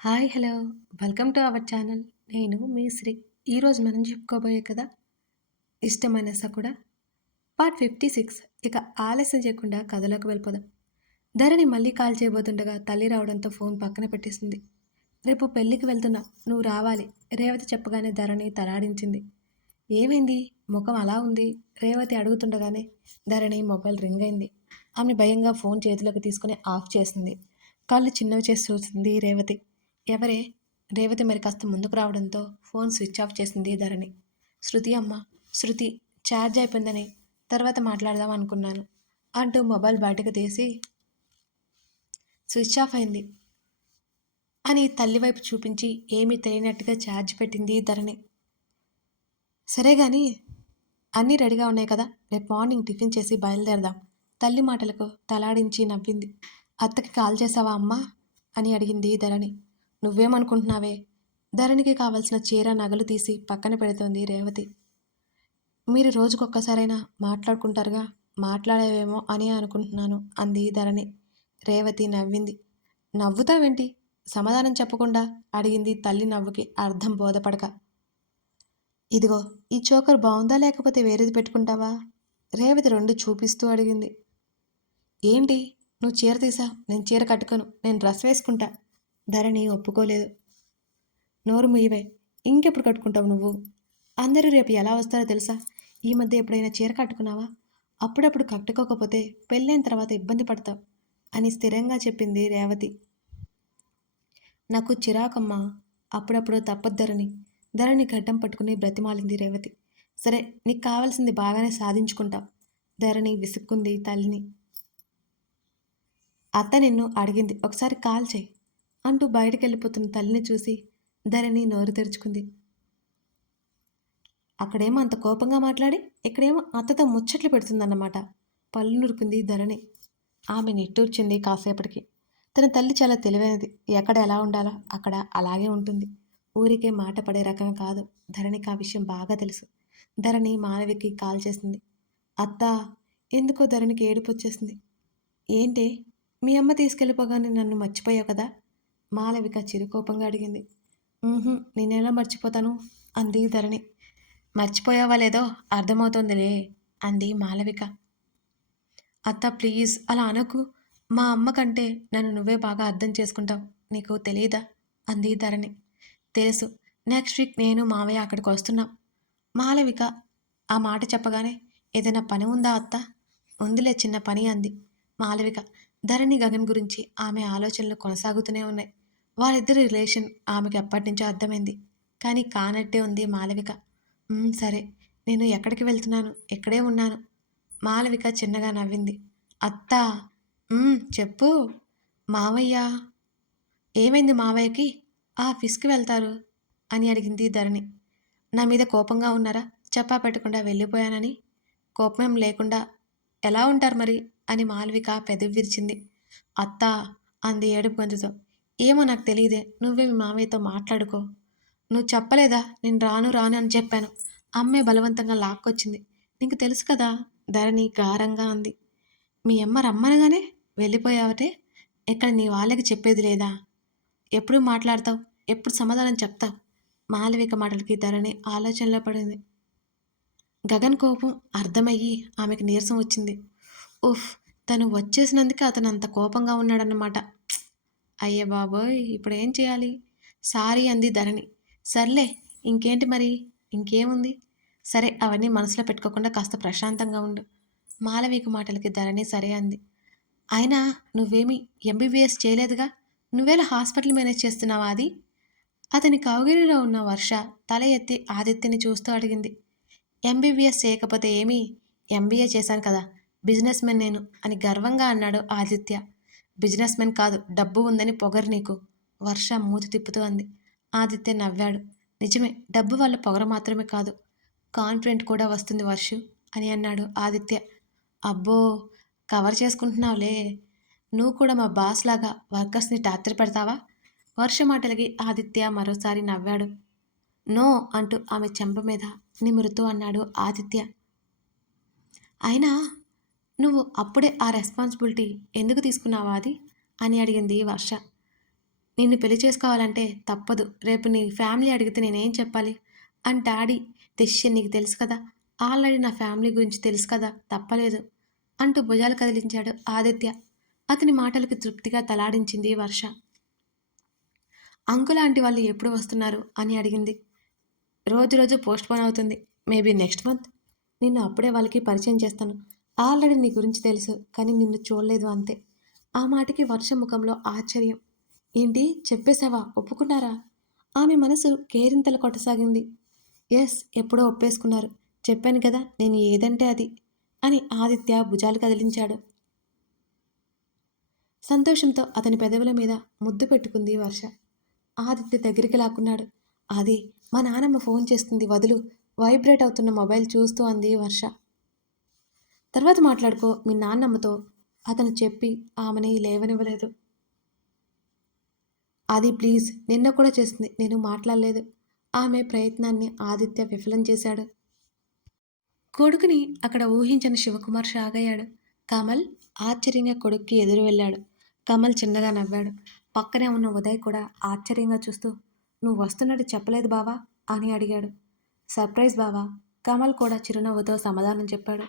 Hi hello welcome to our channel. నేను మీ శ్రీ. ఈరోజు మనం చెప్పుకోబోయే కదా ఇష్టమైన సకుడ పార్ట్ 56. ఇక ఆలస్యం చేయకుండా కథలోకి వెళ్ళిపోదాం. ధరణి మళ్ళీ కాల్ చేయబోతుండగా తల్లి రావడంతో ఫోన్ పక్కన పెట్టేసింది. రేపు పెళ్ళికి వెళ్తున్నా, నువ్వు రావాలి, రేవతి చెప్పగానే ధరణి తలాడించింది. ఏమైంది, ముఖం అలా ఉంది? రేవతి అడుగుతుండగానే ధరణి మొబైల్ రింగ్ అయింది. ఆమె భయంగా ఫోన్ చేతిలోకి తీసుకుని ఆఫ్ చేసింది. కళ్ళు చిన్నవి చేసి చూసింది రేవతి. ఎవరే? రేవతి మరి కాస్త ముందుకు రావడంతో ఫోన్ స్విచ్ ఆఫ్ చేసింది ధరణి. శృతి అమ్మ. శృతి. ఛార్జ్ అయిపోయిందని తర్వాత మాట్లాడదాం అనుకున్నాను అంటూ మొబైల్ బయటకు తీసి స్విచ్ ఆఫ్ అయింది అని తల్లి వైపు చూపించి ఏమీ తెలియనట్టుగా ఛార్జ్ పెట్టింది ధరణి. సరే గాని అన్నీ రెడీగా ఉన్నాయి కదా, రేపు మార్నింగ్ టిఫిన్ చేసి బయలుదేరదాం. తల్లి మాటలకు తలాడించి నవ్వింది. అత్తకి కాల్ చేసావా అమ్మా అని అడిగింది ధరణి. నువ్వేమనుకుంటున్నావే? ధరణికి కావలసిన చీర నగలు తీసి పక్కన పెడుతోంది రేవతి. మీరు రోజుకొక్కసారైనా మాట్లాడుకుంటారుగా, మాట్లాడేవేమో అని అనుకుంటున్నాను అంది ధరణి. రేవతి నవ్వింది. నవ్వుతావేంటి? సమాధానం చెప్పకుండా అడిగింది తల్లి నవ్వుకి అర్థం బోధపడక. ఇదిగో ఈ చోకర్ బాగుందా లేకపోతే వేరేది పెట్టుకుంటావా? రేవతి రెండు చూపిస్తూ అడిగింది. ఏంటి, నువ్వు చీర తీసావు, నేను చీర కట్టుకోను, నేను డ్రెస్ వేసుకుంటా. ధరణి ఒప్పుకోలేదు. నోరు ముయ్యవే, ఇంకెప్పుడు కట్టుకుంటావు నువ్వు? అందరూ రేపు ఎలా వస్తారో తెలుసా? ఈ మధ్య ఎప్పుడైనా చీర కట్టుకున్నావా? అప్పుడప్పుడు కట్టుకోకపోతే పెళ్ళైన తర్వాత ఇబ్బంది పడతావు అని స్థిరంగా చెప్పింది రేవతి. నాకు చిరాకమ్మా, అప్పుడప్పుడు తప్పద్దరని. ధరణి గడ్డం పట్టుకుని బ్రతిమాలింది రేవతి. సరే, నీకు కావాల్సింది బాగానే సాధించుకుంటావు. ధరణి విసుక్కుంది తల్లిని. అత్త నిన్ను అడిగింది, ఒకసారి కాల్ చేయి అంటూ బయటికి వెళ్ళిపోతున్న తల్లిని చూసి ధరణి నోరు తెరుచుకుంది. అక్కడేమో అంత కోపంగా మాట్లాడి ఇక్కడేమో అత్తతో ముచ్చట్లు పెడుతుందన్నమాట. పళ్ళు నురుకుంది ధరణి. ఆమె నిట్టూర్చింది కాసేపటికి. తన తల్లి చాలా తెలివైనది. ఎక్కడ ఎలా ఉండాలో అక్కడ అలాగే ఉంటుంది. ఊరికే మాట పడే రకం కాదు. ధరణికి ఆ విషయం బాగా తెలుసు. ధరణి మానవికి కాల్ చేసింది. అత్త. ఎందుకో ధరణికి ఏడుపు వచ్చేసింది. ఏంటి, మీ అమ్మ తీసుకెళ్ళిపోగానే నన్ను మర్చిపోయావు కదా? మాలవిక చిరుకోపంగా అడిగింది. నేనెలా మర్చిపోతాను అంది ధరణి. మర్చిపోయావా లేదో అర్థమవుతోందిలే అంది మాలవిక. అత్త ప్లీజ్ అలా అనకు. మా అమ్మ కంటే నన్ను నువ్వే బాగా అర్థం చేసుకుంటావు, నీకు తెలియదా అంది ధరణి. తెలుసు. నెక్స్ట్ వీక్ నేను మావయ్య అక్కడికి వస్తున్నాం. మాలవిక ఆ మాట చెప్పగానే ఏదైనా పని ఉందా అత్త? ఉందిలే చిన్న పని అంది మాలవిక. ధరణి గగన్ గురించి ఆమె ఆలోచనలు కొనసాగుతూనే ఉన్నాయి. వాళ్ళిద్దరి రిలేషన్ ఆమెకి ఎప్పటినుంచో అర్థమైంది. కానీ కానట్టే ఉంది మాలవిక. సరే, నేను ఎక్కడికి వెళ్తున్నాను, ఎక్కడే ఉన్నాను. మాలవిక చిన్నగా నవ్వింది. అత్తా. చెప్పు. మావయ్య. ఏమైంది మావయ్యకి? ఆఫీస్కి వెళ్తారు అని అడిగింది ధరణి. నా మీద కోపంగా ఉన్నారా? చెప్పా పెట్టకుండా వెళ్ళిపోయానని. కోపం లేకుండా ఎలా ఉంటారు మరి అని మాలవిక పెదవి విరిచింది. అత్తా అంది ఏడుపు గొంతుతో. ఏమో నాకు తెలియదే, నువ్వే మీ మామయ్యతో మాట్లాడుకో. నువ్వు చెప్పలేదా నేను రాను రాను అని చెప్పాను? అమ్మే బలవంతంగా లాక్కొచ్చింది. నీకు తెలుసు కదా ధరణి గారంగా అంది. మీ అమ్మ రమ్మనగానే వెళ్ళిపోయావటే? ఇక్కడ నీ వాళ్ళకి చెప్పేది లేదా? ఎప్పుడు మాట్లాడతావు, ఎప్పుడు సమాధానం చెప్తావు? మాలవిక మాటలకి ధరణి ఆలోచనలో పడింది. గగన్ కోపం అర్థమయ్యి ఆమెకు నీరసం వచ్చింది. ఉఫ్, తను వచ్చేసినందుకే అతను అంత కోపంగా ఉన్నాడన్నమాట. అయ్యే బాబోయ్, ఇప్పుడు ఏం చేయాలి? సారీ అంది ధరణి. సర్లే, ఇంకేంటి మరి? ఇంకేముంది? సరే, అవన్నీ మనసులో పెట్టుకోకుండా కాస్త ప్రశాంతంగా ఉండు. మాలవిక మాటలకి ధరణి సరే అంది. అయినా నువ్వేమీ ఎంబీబీఎస్ చేయలేదుగా, నువ్వేలా హాస్పిటల్ మేనేజ్ చేస్తున్నావా అది? అతని కౌగిలిలో ఉన్న వర్ష తల ఎత్తి ఆదిత్యని చూస్తూ అడిగింది. ఎంబీబీఎస్ చేయకపోతే ఏమీ, ఎంబీఏ చేశాను కదా, బిజినెస్ మెన్ నేను అని గర్వంగా అన్నాడు ఆదిత్య. బిజినెస్ మెన్ కాదు, డబ్బు ఉందని పొగరు నీకు. వర్ష మూతి తిప్పుతూ అంది. ఆదిత్య నవ్వాడు. నిజమే, డబ్బు వల్ల పొగర మాత్రమే కాదు, కాన్ఫిడెంట్ కూడా వస్తుంది వర్షు అని అన్నాడు ఆదిత్య. అబ్బో, కవర్ చేసుకుంటున్నావులే. నువ్వు కూడా మా బాస్ లాగా వర్కర్స్ని టార్చర్ పెడతావా? వర్ష మాటలకి ఆదిత్య మరోసారి నవ్వాడు. నో అంటూ ఆమె చెంప మీద నిమురుతూ అన్నాడు ఆదిత్య. అయినా నువ్వు అప్పుడే ఆ రెస్పాన్సిబిలిటీ ఎందుకు తీసుకున్నావా అది అని అడిగింది వర్ష. నిన్ను పెళ్లి చేసుకోవాలంటే తప్పదు. రేపు నీ ఫ్యామిలీ అడిగితే నేనేం చెప్పాలి? అని డాడీ డెసిషన్ నీకు తెలుసు కదా! ఆల్రెడీ నా ఫ్యామిలీ గురించి తెలుసు కదా! తప్పలేదు. అంటూ భుజాలు కదిలించాడు ఆదిత్య. అతని మాటలకి తృప్తిగా తలాడించింది వర్ష. అంకుల్, ఆంటీ వాళ్ళు ఎప్పుడు వస్తున్నారు అని అడిగింది. రోజు రోజు పోస్ట్‌పోన్ అవుతుంది. Maybe next month. నిన్ను అప్పుడే వాళ్ళకి పరిచయం చేస్తాను. ఆల్రెడీ నీ గురించి తెలుసు. కానీ నిన్ను చూడలేదు అంతే. ఆ మాటకి వర్ష ముఖంలో ఆశ్చర్యం. ఏంటి చెప్పేశావా? ఒప్పుకున్నారా? ఆమె మనసు కేరింతలు కొట్టసాగింది. యెస్, ఎప్పుడో ఒప్పేసుకున్నారు. చెప్పాను కదా నేను ఏదంటే అది అని ఆదిత్య భుజాలు కదిలించాడు. సంతోషంతో అతని పెదవుల మీద ముద్దు పెట్టుకుంది వర్ష. ఆదిత్య దగ్గరికి లాక్కున్నాడు. అది మా నానమ్మ ఫోన్ చేస్తుంది వదులు. వైబ్రేట్ అవుతున్న మొబైల్ చూస్తూ అంది వర్ష. తర్వాత మాట్లాడుకో మీ నాన్నమ్మతో అతను చెప్పి ఆమెని లేవనివ్వలేదు. అది ప్లీజ్, నిన్న కూడా చేసింది. నేను మాట్లాడలేదు. ఆమె ప్రయత్నాన్ని ఆదిత్య విఫలం చేశాడు. కొడుకుని అక్కడ ఊహించని శివకుమార్ షాగయ్యాడు. కమల్ ఆశ్చర్యంగా కొడుక్కి ఎదురు వెళ్ళాడు. కమల్ చిన్నగా నవ్వాడు. పక్కనే ఉన్న ఉదయ్ కూడా ఆశ్చర్యంగా చూస్తూ నువ్వు వస్తున్నట్టు చెప్పలేదు బావా అని అడిగాడు. సర్ప్రైజ్ బావా. కమల్ కూడా చిరునవ్వుతో సమాధానం చెప్పాడు.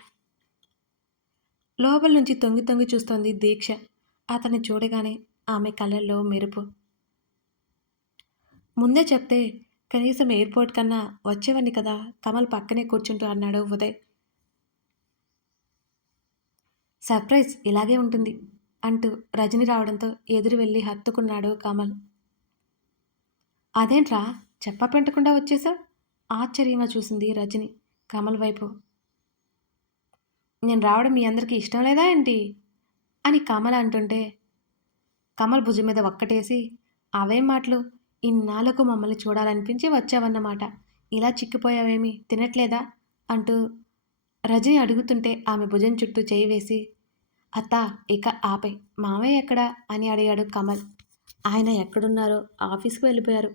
లోపల నుంచి తొంగి తొంగి చూస్తోంది దీక్ష. అతన్ని చూడగానే ఆమె కళ్ళల్లో మెరుపు. ముందే చెప్తే కనీసం ఎయిర్పోర్ట్ కన్నా వచ్చేవాడిని కదా, కమల్ పక్కనే కూర్చుంటూ అన్నాడు ఉదయ్. సర్ప్రైజ్ ఇలాగే ఉంటుంది అంటూ రజని రావడంతో ఎదురు వెళ్ళి హత్తుకున్నాడు కమల్. అదేంట్రా చెప్పపెట్టకుండా వచ్చేసా? ఆశ్చర్యంగా చూసింది రజని కమల్ వైపు. నేను రావడం మీ అందరికీ ఇష్టం లేదా ఏంటి అని కమల్ అంటుంటే కమల్ భుజం మీద ఒక్కటేసి అవేం మాటలు, ఇన్నాళ్ళకు మమ్మల్ని చూడాలనిపించి వచ్చావన్నమాట. ఇలా చిక్కిపోయావేమి, తినట్లేదా అంటూ రజని అడుగుతుంటే ఆమె భుజం చుట్టూ చేయి వేసి అత్త ఇక ఆపై మామయ్య ఎక్కడా అని అడిగాడు కమల్. ఆయన ఎక్కడున్నారో ఆఫీస్కి వెళ్ళిపోయారు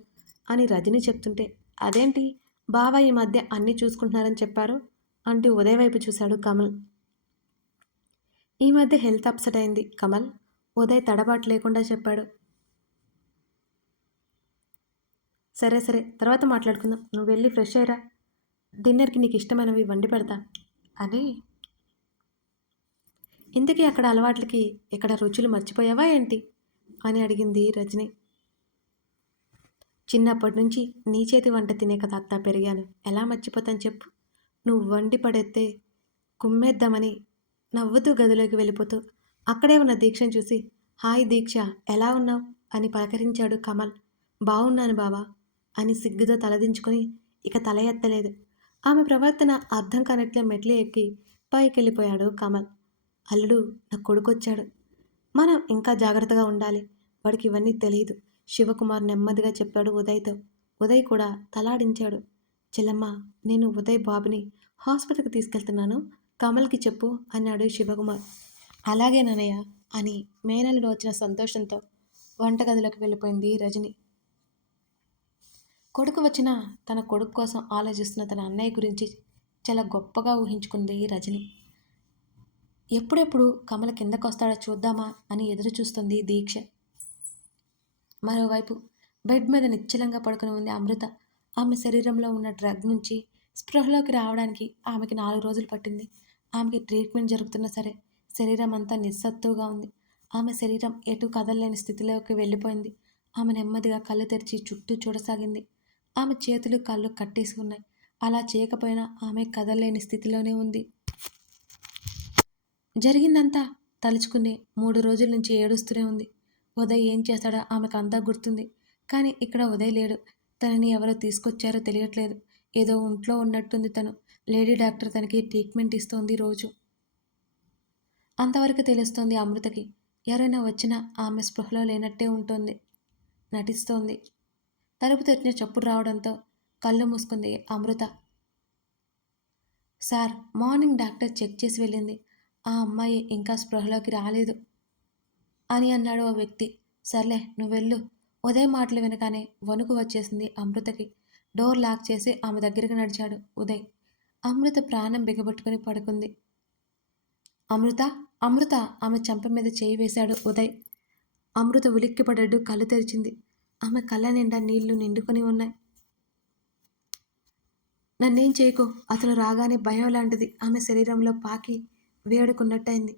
అని రజని చెప్తుంటే అదేంటి బావ ఈ మధ్య అన్నీ చూసుకుంటున్నారని చెప్పారు అంటూ ఉదయ్ వైపు చూశాడు కమల్. ఈ మధ్య హెల్త్ అప్సెట్ అయింది కమల్. ఉదయ్ తడబాటు లేకుండా చెప్పాడు. సరే సరే తర్వాత మాట్లాడుకుందాం. నువ్వు వెళ్ళి ఫ్రెష్ అయ్యరా. డిన్నర్కి నీకు ఇష్టమైనవి వండి పెడతా అని. ఇంతకీ అక్కడ అలవాట్లకి ఇక్కడ రుచులు మర్చిపోయావా ఏంటి అని అడిగింది రజని. చిన్నప్పటి నుంచి నీ చేతి వంట తినే కదా అత్త పెరిగాను. ఎలా మర్చిపోతాను చెప్పు. నువ్వు వండి పడేస్తే కుమ్మేద్దామని నవ్వుతూ గదిలోకి వెళ్ళిపోతూ అక్కడే ఉన్న దీక్షను చూసి హాయ్ దీక్ష ఎలా ఉన్నావు అని పలకరించాడు కమల్. బాగున్నాను బావా అని సిగ్గుతో తలదించుకొని ఇక తల ఎత్తలేదు. ఆమె ప్రవర్తన అర్థం కానట్లే మెట్లు ఎక్కి పైకెళ్ళిపోయాడు కమల్. అల్లుడు నా కొడుకొచ్చాడు. మనం ఇంకా జాగ్రత్తగా ఉండాలి. వాడికి ఇవన్నీ తెలియదు శివకుమార్ నెమ్మదిగా చెప్పాడు ఉదయ్తో. ఉదయ్ కూడా తలాడించాడు. చెల్లమ్మ, నేను ఉదయ్ బాబుని హాస్పిటల్కి తీసుకెళ్తున్నాను, కమల్కి చెప్పు అన్నాడు శివకుమార్. అలాగే నానయ్య అని మేనల్లుడు వచ్చిన సంతోషంతో వంటగదిలోకి వెళ్ళిపోయింది రజని. కొడుకు వచ్చిన తన కొడుకు కోసం ఆలోచిస్తున్న తన అన్నయ్య గురించి చాలా గొప్పగా ఊహించుకుంది రజని. ఎప్పుడెప్పుడు కమల కిందకొస్తాడో చూద్దామా అని ఎదురు చూస్తుంది దీక్ష. మరోవైపు బెడ్ మీద నిశ్చలంగా పడుకుని ఉంది అమృత. ఆమె శరీరంలో ఉన్న డ్రగ్ నుంచి స్పృహలోకి రావడానికి ఆమెకి 4 రోజులు పట్టింది. ఆమెకి ట్రీట్మెంట్ జరుగుతున్నా సరే శరీరం అంతా నిస్సత్తుగా ఉంది. ఆమె శరీరం ఎటు కదలలేని స్థితిలోకి వెళ్ళిపోయింది. ఆమె నెమ్మదిగా కళ్ళు తెరిచి చుట్టూ చూడసాగింది. ఆమె చేతులు కళ్ళు కట్టేసి ఉన్నాయి. అలా చేయకపోయినా ఆమె కదలలేని స్థితిలోనే ఉంది. జరిగిందంతా తలుచుకుని 3 రోజుల నుంచి ఏడుస్తూనే ఉంది. ఉదయ్ ఏం చేశాడో ఆమెకు అంతా గుర్తుంది. కానీ ఇక్కడ ఉదయ్ లేడు. తనని ఎవరో తీసుకొచ్చారో తెలియట్లేదు. ఏదో ఒంట్లో ఉన్నట్టుంది తను. లేడీ డాక్టర్ తనకి ట్రీట్మెంట్ ఇస్తోంది రోజు. అంతవరకు తెలుస్తోంది అమృతకి. ఎవరైనా వచ్చినా ఆమె స్పృహలో లేనట్టే ఉంటుంది, నటిస్తోంది. తలుపు తెరిచిన చప్పుడు రావడంతో కళ్ళు మూసుకుంది అమృత. సార్, మార్నింగ్ డాక్టర్ చెక్ చేసి వెళ్ళింది. ఆ అమ్మాయి ఇంకా స్పృహలోకి రాలేదు అని అన్నాడు ఓ వ్యక్తి. సర్లే నువ్వెళ్ళు. ఉదయ్ మాటలు వినగానే వణుకు వచ్చేసింది అమృతకి. డోర్ లాక్ చేసి ఆమె దగ్గరికి నడిచాడు ఉదయ్. అమృత ప్రాణం బిగబట్టుకుని పడుకుంది. అమృత, అమృత ఆమె చెంప మీద చేయి వేశాడు ఉదయ్. అమృత ఉలిక్కిపడ్డాడు. కళ్ళు తెరిచింది. ఆమె కళ్ళ నిండా నీళ్లు నిండుకొని ఉన్నాయి. నన్నేం చేయకు, అతను రాగానే భయం లాంటిది ఆమె శరీరంలో పాకి వేడుకున్నట్టయింది.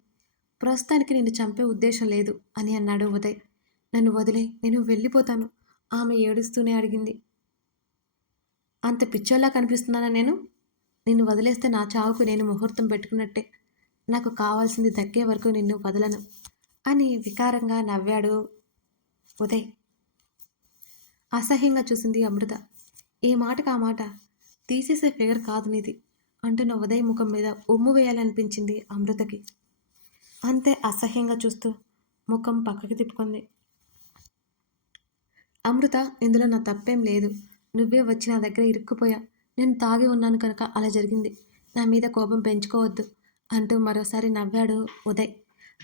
ప్రస్తుతానికి నిన్ను చంపే ఉద్దేశం లేదు అని అన్నాడు ఉదయ్. నన్ను వదిలే, నేను వెళ్ళిపోతాను, ఆమె ఏడుస్తూనే అడిగింది. అంత పిచ్చోళ్ళా కనిపిస్తున్నానా నేను? నిన్ను వదిలేస్తే నా చావుకు నేను ముహూర్తం పెట్టుకున్నట్టే. నాకు కావాల్సింది దక్కే వరకు నిన్ను వదలను అని వికారంగా నవ్వాడు ఉదయ్. అసహ్యంగా చూసింది అమృత. ఏ మాటకు ఆ మాట. తీసేసే ఫిగర్ కాదు నీది అంటున్న ఉదయ్ ముఖం మీద ఉమ్ము వేయాలనిపించింది అమృతకి. అంతే అసహ్యంగా చూస్తూ ముఖం పక్కకి తిప్పుకుంది. అమృత, ఇందులో నా తప్పేం లేదు. నువ్వే వచ్చి నా దగ్గర ఇరుక్కుపోయా. నేను తాగి ఉన్నాను కనుక అలా జరిగింది. నా మీద కోపం పెంచుకోవద్దు అంటూ మరోసారి నవ్వాడు ఉదయ్.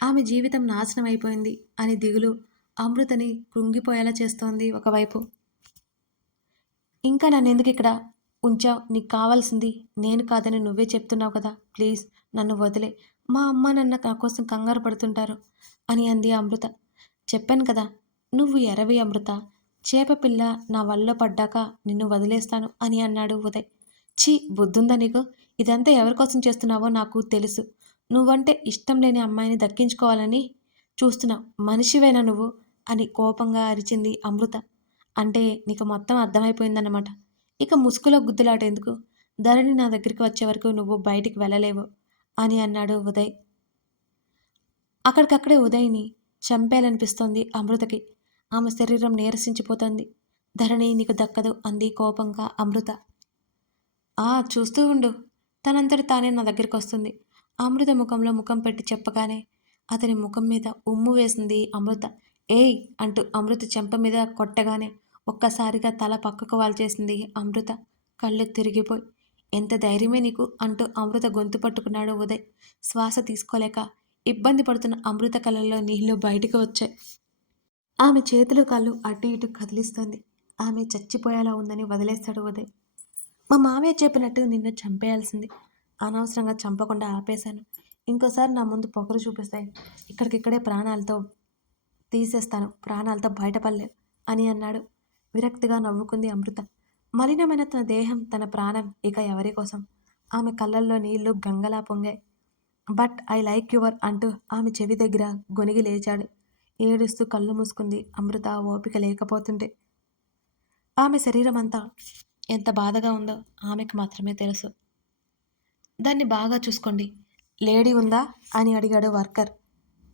ఆమె జీవితం నాశనం అయిపోయింది అని దిగులు అమృతని కృంగిపోయేలా చేస్తోంది ఒకవైపు. ఇంకా నన్నెందుకు ఇక్కడ ఉంచావు? నీకు కావాల్సింది నేను కాదని నువ్వే చెప్తున్నావు కదా. ప్లీజ్ నన్ను వదిలే. మా అమ్మ నాన్న నా కోసం కంగారు పడుతుంటారు అని అంది అమృత. చెప్పాను కదా, నువ్వు ఎరవి అమృత. చేప పిల్ల నా వల్ల పడ్డాక నిన్ను వదిలేస్తాను అని అన్నాడు ఉదయ్. ఛీ, బుద్ధుందా నీకు? ఇదంతా ఎవరికోసం చేస్తున్నావో నాకు తెలుసు. నువ్వంటే ఇష్టం లేని అమ్మాయిని దక్కించుకోవాలని చూస్తున్నావు. మనిషివేనా నువ్వు అని కోపంగా అరిచింది అమృత. అంటే నీకు మొత్తం అర్థమైపోయిందన్నమాట. ఇక ముసుగులో గుద్దులాట ఎందుకు? ధరణి నా దగ్గరికి వచ్చే వరకు నువ్వు బయటికి వెళ్ళలేవు అని అన్నాడు ఉదయ్. అక్కడికక్కడే ఉదయ్ని చంపేయాలనిపిస్తోంది అమృతకి. ఆమె శరీరం నీరసించిపోతోంది. ధరణి నీకు దక్కదు అంది కోపంగా అమృత. చూస్తూ ఉండు, తనంతటి తానే నా దగ్గరికి వస్తుంది. అమృత ముఖంలో ముఖం పెట్టి చెప్పగానే అతని ముఖం మీద ఉమ్ము వేసింది అమృత. ఏయ్ అంటూ అమృత చెంప మీద కొట్టగానే ఒక్కసారిగా తల పక్కకు వాల్చేసింది అమృత. కళ్ళు తిరిగిపోయి. ఎంత ధైర్యమే నీకు అంటూ అమృత గొంతు పట్టుకున్నాడు ఉదయ్. శ్వాస తీసుకోలేక ఇబ్బంది పడుతున్న అమృత కళ్ళల్లో నీళ్లు బయటికి వచ్చాయి. ఆమె చేతులు కాళ్ళు అటు ఇటు కదిలిస్తోంది. ఆమె చచ్చిపోయేలా ఉందని వదిలేస్తాడు ఉదయ్. మా మామయ్య చెప్పినట్టు నిన్ను చంపేయాల్సింది. అనవసరంగా చంపకుండా ఆపేశాను. ఇంకోసారి నా ముందు పొగరు చూపిస్తే ఇక్కడికిక్కడే ప్రాణాలతో తీసేస్తాను. ప్రాణాలతో బయటపడలేవు అని అన్నాడు. విరక్తిగా నవ్వుకుంది అమృత. మలినమైన తన దేహం, తన ప్రాణం ఇక ఎవరి కోసం? ఆమె కళ్ళల్లో నీళ్లు గంగలా పొంగాయి. బట్ ఐ లైక్ యువర్ అంటూ ఆమె చెవి దగ్గర గొనిగి లేచాడు. ఏడుస్తూ కళ్ళు మూసుకుంది అమృత ఓపిక లేకపోతుంటే. ఆమె శరీరం అంతా ఎంత బాధగా ఉందో ఆమెకు మాత్రమే తెలుసు. దాన్ని బాగా చూసుకోండి. లేడీ ఉందా అని అడిగాడు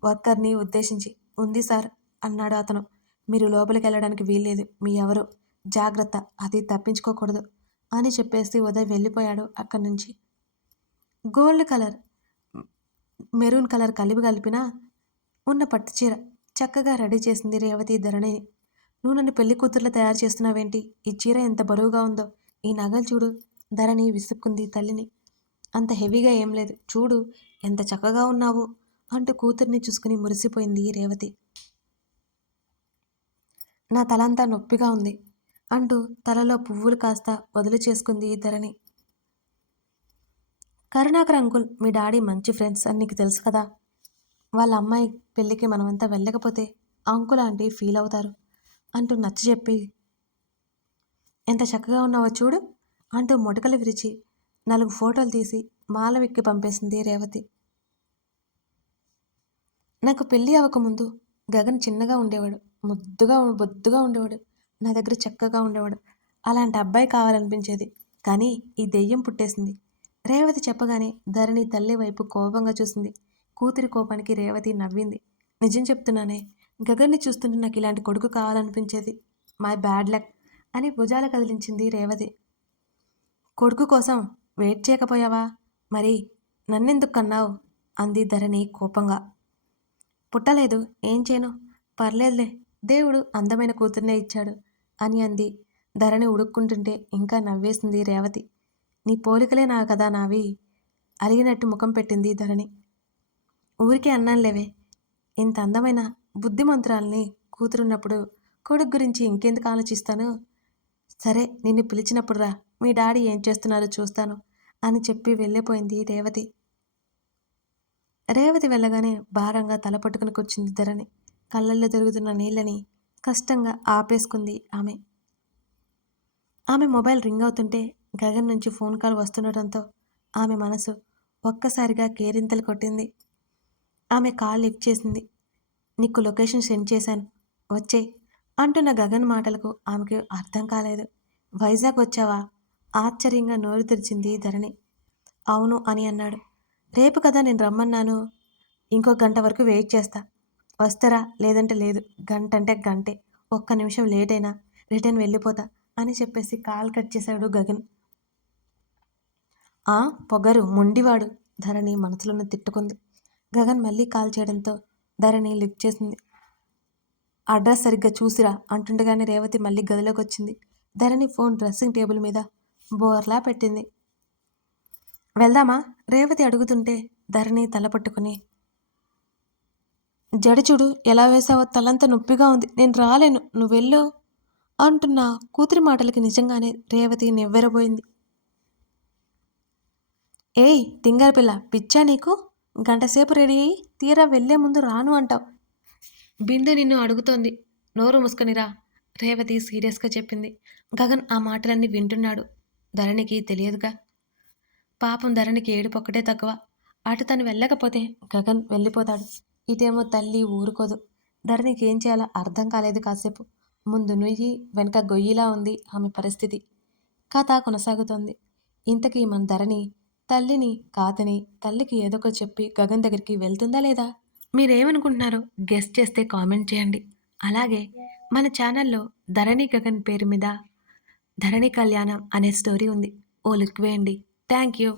వర్కర్ని ఉద్దేశించి. ఉంది సార్ అన్నాడు అతను. మీరు లోపలికి వెళ్ళడానికి వీల్లేదు. మీ ఎవరు జాగ్రత్త, అది తప్పించుకోకూడదు అని చెప్పేసి ఉదయ్ వెళ్ళిపోయాడు అక్కడి నుంచి. గోల్డ్ కలర్, మెరూన్ కలర్ కలిపిన ఉన్న పట్టుచీర చక్కగా రెడీ చేసింది రేవతి ధరణిని. నువ్వు నన్ను పెళ్లి కూతుర్లో తయారు చేస్తున్నావేంటి? ఈ చీర ఎంత బరువుగా ఉందో, ఈ నగలు చూడు. ధరణి విసుక్కుంది తల్లిని. అంత హెవీగా ఏం లేదు, చూడు ఎంత చక్కగా ఉన్నావు అంటూ కూతుర్ని చూసుకుని మురిసిపోయింది రేవతి. నా తలంతా నొప్పిగా ఉంది అంటూ తలలో పువ్వులు కాస్త వదిలి చేసుకుంది ధరణి. కరుణాకర్ అంకుల్ మీ డాడీ మంచి ఫ్రెండ్స్ అని నీకు తెలుసు కదా. వాళ్ళ అమ్మాయి పెళ్ళికి మనమంతా వెళ్ళకపోతే అంకుల్ ఆంటీ ఫీల్ అవుతారు అంటూ నచ్చజెప్పి ఎంత చక్కగా ఉన్నావో చూడు అంటూ మొటికలు విరిచి 4 ఫోటోలు తీసి మాలవిక్కి పంపేసింది రేవతి. నాకు పెళ్ళి అవ్వకముందు గగన్ చిన్నగా ఉండేవాడు, బొద్దుగా ఉండేవాడు, నా దగ్గర చక్కగా ఉండేవాడు. అలాంటి అబ్బాయి కావాలనిపించేది. కానీ ఈ దెయ్యం పుట్టేసింది. రేవతి చెప్పగానే ధరణి తల్లి వైపు కోపంగా చూసింది. కూతురి కోపానికి రేవతి నవ్వింది. నిజం చెప్తున్నానే, గగన్ని చూస్తుంటే నాకు ఇలాంటి కొడుకు కావాలనిపించేది. మై బ్యాడ్ లక్ అని భుజాల కదిలించింది రేవతి. కొడుకు కోసం వెయిట్ చేయకపోయావా? మరి నన్నెందుకు కన్నావు అంది ధరణి కోపంగా. పుట్టలేదు, ఏం చేయను, పర్లేదులే, దేవుడు అందమైన కూతుర్నే ఇచ్చాడు అని అంది ధరణి. ఉడుక్కుంటుంటే ఇంకా నవ్వేసింది రేవతి. నీ పోలికలే నా కదా నావి అలిగినట్టు ముఖం పెట్టింది ధరణి. ఊరికే అన్నానులేవే, ఇంత అందమైన బుద్ధిమంతురాల్ని కూతురున్నప్పుడు కొడుకు గురించి ఇంకెందుకు ఆలోచిస్తాను. సరే నిన్ను పిలిచినప్పుడు రా, మీ డాడీ ఏం చేస్తున్నారో చూస్తాను అని చెప్పి వెళ్ళిపోయింది రేవతి. రేవతి వెళ్ళగానే భారంగా తల పట్టుకుని కూర్చుంది ధరణి. కళ్ళల్లో తిరుగుతున్న నీళ్ళని కష్టంగా ఆపేసుకుంది ఆమె. ఆమె మొబైల్ రింగ్ అవుతుంటే గగన్ నుంచి ఫోన్ కాల్ వస్తుండటంతో ఆమె మనసు ఒక్కసారిగా కేరింతలు కొట్టింది. ఆమె కాల్ లిఫ్ట్ చేసింది. నీకు లొకేషన్ సెండ్ చేశాను, వచ్చేయ్ అంటున్న గగన్ మాటలకు ఆమెకు అర్థం కాలేదు. వైజాగ్ వచ్చావా? ఆశ్చర్యంగా నోరు తెరిచింది ధరణి. అవును అని అన్నాడు. రేపు కదా నేను రమ్మన్నాను. ఇంకో గంట వరకు వెయిట్ చేస్తా. వస్తారా లేదంటే లేదు. గంట అంటే గంటే. ఒక్క నిమిషం లేట్ అయినా రిటర్న్ వెళ్ళిపోతా అని చెప్పేసి కాల్ కట్ చేశాడు గగన్. ఆ పొగరు మొండివాడు, ధరణి మనసులోనే తిట్టుకుంది. గగన్ మళ్ళీ కాల్ చేయడంతో ధరణి లిఫ్ట్ చేసింది. అడ్రస్ సరిగ్గా చూసిరా అంటుండగానే రేవతి మళ్ళీ గదిలోకి వచ్చింది. ధరణి ఫోన్ డ్రెస్సింగ్ టేబుల్ మీద బోర్లా పెట్టింది. వెళ్దామా? రేవతి అడుగుతుంటే ధరణి తల పట్టుకుని, జడ చూడు ఎలా వేసావో, తలంతా నొప్పిగా ఉంది, నేను రాలేను, నువ్వెళ్ళు అంటున్న కూతురి మాటలకి నిజంగానే రేవతి నివ్వెరబోయింది. ఏయ్ తింగర పిల్ల, పిచ్చా నీకు? గంటసేపు రెడీ అయ్యి తీరా వెళ్లే ముందు రాను అంటావు. బిందు నిన్ను అడుగుతోంది, నోరు మూసుకొనిరా, రేవతి సీరియస్గా చెప్పింది. గగన్ ఆ మాటలన్నీ వింటున్నాడు. ధరణికి తెలియదుగా. పాపం ధరణికి ఏడుపొక్కటే తక్కువ. అటు తను వెళ్ళకపోతే గగన్ వెళ్ళిపోతాడు. ఇటేమో తల్లి ఊరుకోదు. ధరణికి ఏం చేయాలో అర్థం కాలేదు కాసేపు. ముందు నుయ్యి వెనక గొయ్యిలా ఉంది ఆమె పరిస్థితి. కథ కొనసాగుతోంది. ఇంతకీ మన ధరణి తల్లిని కాదని తల్లికి ఏదొక చెప్పి గగన్ దగ్గరికి వెళ్తుందా లేదా? మీరేమనుకుంటున్నారో గెస్ట్ చేస్తే కామెంట్ చేయండి. అలాగే మన ఛానల్లో ధరణి గగన్ పేరు మీద ధరణి కళ్యాణం అనే స్టోరీ ఉంది. ఓ లుక్ వేయండి. Thank you.